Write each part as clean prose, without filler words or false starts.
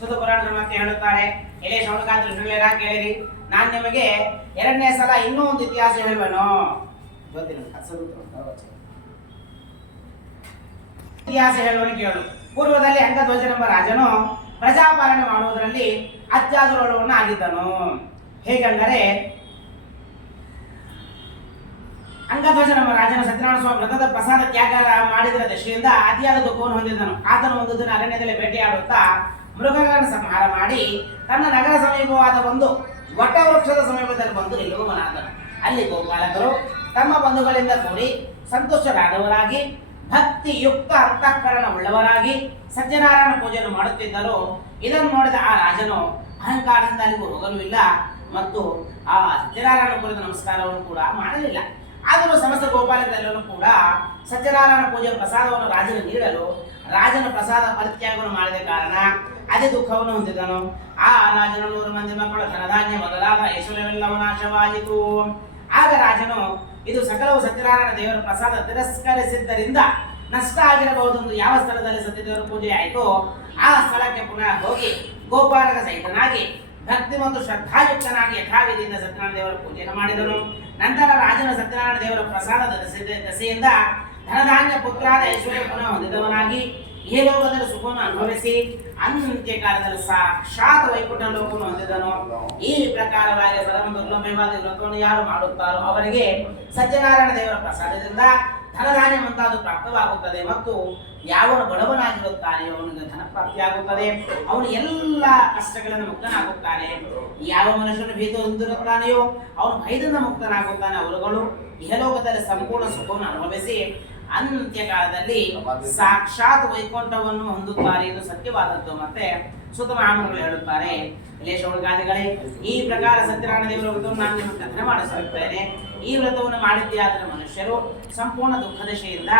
ಸುತ ಪುರಾಣಗಳು ಮತ್ತೆ ಹೇಳುತ್ತಾರೆ. ಎಲೆ ಶೌನಕಾದಿ ಋಷಿಗಳೇನ ಕೇಳಿರಿ, ನಾನು ನಿಮಗೆ ಎರಡನೇ ಸಲ ಇನ್ನೂ ಒಂದು ಇತಿಹಾಸ ಹೇಳುವೆನು. ಇತಿಹಾಸ ಹೇಳುವನು ಕೇಳು. ಪೂರ್ವದಲ್ಲಿ ಅಂಗಧ್ವಜನೆಂಬ ರಾಜನು ಪ್ರಜಾಪಾಲನೆ ಮಾಡುವುದರಲ್ಲಿ ಅತ್ಯಾದುರವನ್ನು ಆಗಿದ್ದನು. ಹೇಗೆಂದರೆ, ಅಂಗಧ್ವಜನೆಂಬ ರಾಜನು ಸತ್ಯನಾರಾಯಣ ಸ್ವಾಮಿ ವ್ರತದ ಪ್ರಸಾದ ತ್ಯಾಗ ಮಾಡಿದ ದಶೆಯಿಂದ ಅತಿಯಾದ ದುಃಖವನ್ನು ಹೊಂದಿದ್ದನು. ಆತನು ಒಂದು ದಿನ ಅರಣ್ಯದಲ್ಲಿ ಬೇಟೆಯಾಡುತ್ತಾ ಮೃಗಗಳನ್ನು ಸಂಹಾರ ಮಾಡಿ ತನ್ನ ನಗರ ಸಮೀಪವಾದ ಒಂದು ವಟ ವೃಕ್ಷದ ಸಮೀಪದಲ್ಲಿ ಬಂದು ನಿಲ್ಲುವವನಾದನು. ಅಲ್ಲಿ ಗೋಪಾಲಕರು ತಮ್ಮ ಬಂಧುಗಳಿಂದ ಕೂಡಿ ಸಂತುಷ್ಟರಾದವರಾಗಿ ಭಕ್ತಿಯುಕ್ತ ಅಂತಃಕರಣ ಉಳ್ಳವರಾಗಿ ಸತ್ಯನಾರಾಯಣ ಪೂಜೆಯನ್ನು ಮಾಡುತ್ತಿದ್ದರು. ಇದನ್ನು ನೋಡಿದ ಆ ರಾಜನು ಅಹಂಕಾರದಿಂದ ಅಲ್ಲಿಗೂ ಹೋಗಲೂ ಇಲ್ಲ ಮತ್ತು ಆ ಸತ್ಯನಾರಾಯಣ ಕುರಿತ ನಮಸ್ಕಾರವನ್ನು ಕೂಡ ಮಾಡಲಿಲ್ಲ. ಆದರೂ ಸಮಸ್ತ ಗೋಪಾಲಕರೆಲ್ಲರೂ ಕೂಡ ಸತ್ಯನಾರಾಯಣ ಪೂಜೆಯ ಪ್ರಸಾದವನ್ನು ರಾಜನು ನೀಡಲು ರಾಜನ ಪ್ರಸಾದ ಪರಿತ್ಯಾಗವನ್ನು ಮಾಡಿದ ಕಾರಣ ಅದೇ ದುಃಖವನ್ನು ಹೊಂದಿದನು. ಆ ರಾಜನ 100 ಮಂದಿ ಮಕ್ಕಳು ಧನಧಾನ್ಯ ಮೊದಲಾದ ಐಶ್ವರ್ಯವೆಲ್ಲವೂ ನಾಶವಾಯಿತು. ಆಗ ರಾಜನು ಇದು ಸಕಲವು ಸತ್ಯನಾರಾಯಣ ದೇವರ ಪ್ರಸಾದ ತಿರಸ್ಕರಿಸಿದ್ದರಿಂದ ನಷ್ಟ ಆಗಿರಬಹುದೆಂದು ಯಾವ ಸ್ಥಳದಲ್ಲಿ ಸತ್ಯದೇವರ ಪೂಜೆ ಆಯಿತು ಆ ಸ್ಥಳಕ್ಕೆ ಪುನಃ ಹೋಗಿ ಗೋಪಾಲಕ ಸಹಿತನಾಗಿ ಭಕ್ತಿ ಮತ್ತು ಶ್ರದ್ಧಾಯುಕ್ತನಾಗಿ ಯಥಾವಿಧಿಯಿಂದ ಸತ್ಯನಾರಾಯಣ ದೇವರ ಪೂಜೆಯನ್ನು ಮಾಡಿದನು. ನಂತರ ರಾಜನು ಸತ್ಯನಾರಾಯಣ ದೇವರ ಪ್ರಸಾದದ ದಸೆಯಿಂದ ಧನಧಾನ್ಯ ಪುತ್ರಾದ ಐಶ್ವರ್ಯ ಪುನಃ ಹೊಂದಿದವನಾಗಿ ಈ ಲೋಕದಲ್ಲಿ ಸುಖವನ್ನು ಅನುಭವಿಸಿ ಅಂತ್ಯ ಕಾಲದಲ್ಲಿ ಸಾಕ್ಷಾತ್ ವೈಕುಂಠ ಲೋಕವನ್ನು ಹೊಂದಿದನು. ಈ ಪ್ರಕಾರವಾಗಿ ಪರಮ ದುರ್ಲಭವಾದ ವ್ರತವನ್ನು ಯಾರು ಮಾಡುತ್ತಾರೋ ಅವರಿಗೆ ಸತ್ಯನಾರಾಯಣ ದೇವರ ಪ್ರಸಾದದಿಂದ ಧನಧಾನ್ಯ ಮುಂತಾದ ಪ್ರಾಪ್ತವಾಗುತ್ತದೆ ಮತ್ತು ಯಾವನು ಬಡವನಾಗಿರುತ್ತಾನೆಯೋ ಅವನಿಗೆ ಧನ ಪ್ರಾಪ್ತಿಯಾಗುತ್ತದೆ. ಅವನು ಎಲ್ಲ ಕಷ್ಟಗಳನ್ನು ಮುಕ್ತನಾಗುತ್ತಾನೆ. ಯಾವ ಮನುಷ್ಯನು ಭೀತ ಹೊಂದಿರುತ್ತಾನೆಯೋ ಅವನು ಭಯದಿಂದ ಮುಕ್ತನಾಗುತ್ತಾನೆ. ಅವರುಗಳು ಇಹಲೋಕದಲ್ಲಿ ಸಂಪೂರ್ಣ ಸುಖವನ್ನು ಅನುಭವಿಸಿ ಅಂತ್ಯಕಾಲದಲ್ಲಿ ಸಾಕ್ಷಾತ್ ವೈಕುಂಠವನ್ನು ಹೊಂದುತ್ತಾರೆ. ಇದು ಸತ್ಯವಾದದ್ದು. ಮತ್ತೆ ಸುತ ಮಹಾಮುನಿಗಳು ಹೇಳುತ್ತಾರೆ, ಎಲೆ ಶೌನಕಾದಿಗಳೇ, ಈ ಪ್ರಕಾರ ಸತ್ಯನಾರಾಯಣ ದೇವರ ವ್ರತವನ್ನು ನಾನು ನಿಮಗೆ ಕಥನೆ ಮಾಡಿಸುತ್ತೇನೆ. ಈ ವ್ರತವನ್ನು ಮಾಡಿದ್ದಾದರೆ ಮನುಷ್ಯರು ಸಂಪೂರ್ಣ ದುಃಖದಶೆಯಿಂದ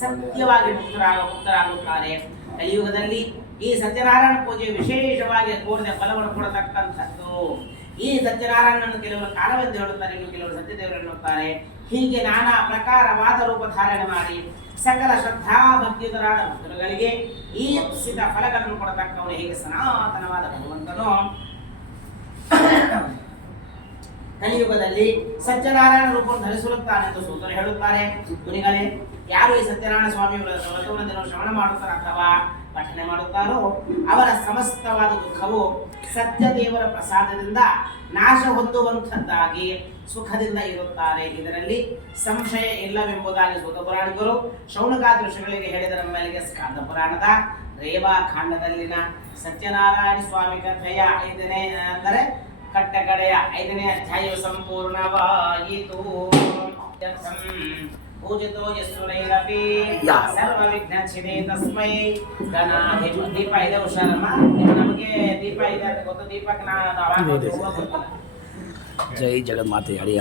ಸತ್ಯವಾಗಿ ಮುಕ್ತರಾಗುತ್ತಾರೆ. ಕಲಿಯುಗದಲ್ಲಿ ಈ ಸತ್ಯನಾರಾಯಣ ಪೂಜೆ ವಿಶೇಷವಾಗಿ ಕೋರಿದ ಫಲವನ್ನು ಕೊಡತಕ್ಕಂಥದ್ದು. ಈ ಸತ್ಯನಾರಾಯಣನನ್ನು ಕೆಲವರು ಕಾಲವೆಂದು ಹೇಳುತ್ತಾರೆ, ಇನ್ನು ಕೆಲವರು ಸತ್ಯದೇವರು ಎನ್ನುತ್ತಾರೆ. ಹೀಗೆ ನಾನಾ ಪ್ರಕಾರವಾದ ರೂಪ ಧಾರಣೆ ಮಾಡಿ ಸಕಲ ಶ್ರದ್ಧಾ ಭಕ್ತಿಯುತರಾದ ಭಕ್ತರುಗಳಿಗೆ ಈ ಸಿದ್ಧ ಫಲಗಳನ್ನು ಕೊಡತಕ್ಕವನು ಹೇಗೆ ಸನಾತನವಾದ ಭಗವಂತನು ಕಲಿಯುಗದಲ್ಲಿ ಸತ್ಯನಾರಾಯಣ ರೂಪವನ್ನು ಧರಿಸಿರುತ್ತಾನೆ ಎಂದು ಸೂತರು ಹೇಳುತ್ತಾರೆ. ಮುನಿಗಳೇ, ಯಾರು ಈ ಸತ್ಯನಾರಾಯಣ ಸ್ವಾಮಿ ವ್ರತವನ್ನು ಶ್ರವಣ ಮಾಡುತ್ತಾರೆ ಅಥವಾ ಪಠನೆ ಮಾಡುತ್ತಾರೋ ಅವರ ಸಮಸ್ತವಾದ ದುಃಖವು ಸತ್ಯದೇವರ ಪ್ರಸಾದದಿಂದ ನಾಶ ಹೊಂದುವಂಥದ್ದಾಗಿ ಸುಖದಿಂದ ಇರುತ್ತಾರೆ. ಇದರಲ್ಲಿ ಸಂಶಯ ಇಲ್ಲವೆಂಬುದಾಗಿ ಸೂತ ಪುರಾಣಿಕರು ಶೌನಕಾದಿ ಋಷಿಗಳಿಗೆ ಹೇಳಿದರ ಮೇಲೆಗೆ ಸ್ಕಾಂದ ಪುರಾಣದ ರೇವಾಖಂಡದಲ್ಲಿನ ಸತ್ಯನಾರಾಯಣ ಸ್ವಾಮಿ ಕಥೆಯ 5ನೇ ಅಂದರೆ ಕಟ್ಟಕಡೆಯ 5ನೇ ಅಧ್ಯಾಯವು ಸಂಪೂರ್ಣವಾಯಿತು. ಪೂಜಿತೋ ಯಸ್ಸುರೈರಪಿ ಸರ್ವ ವಿಘ್ನಚ್ಛಿದೇ ತಸ್ಮೈ ಗಣಾಧಿಪತಿ. ದೀಪ ಇದೆ, ಹುಷಾರಮ್ಮ. ನಮಗೆ ದೀಪ ಇದೆ ಅಂತ ಗೊತ್ತು. ದೀಪಕ್ಕೆ ನಾನು ಜೈ ಜಗನ್ಮಾತೆ ಅಳಿಯ.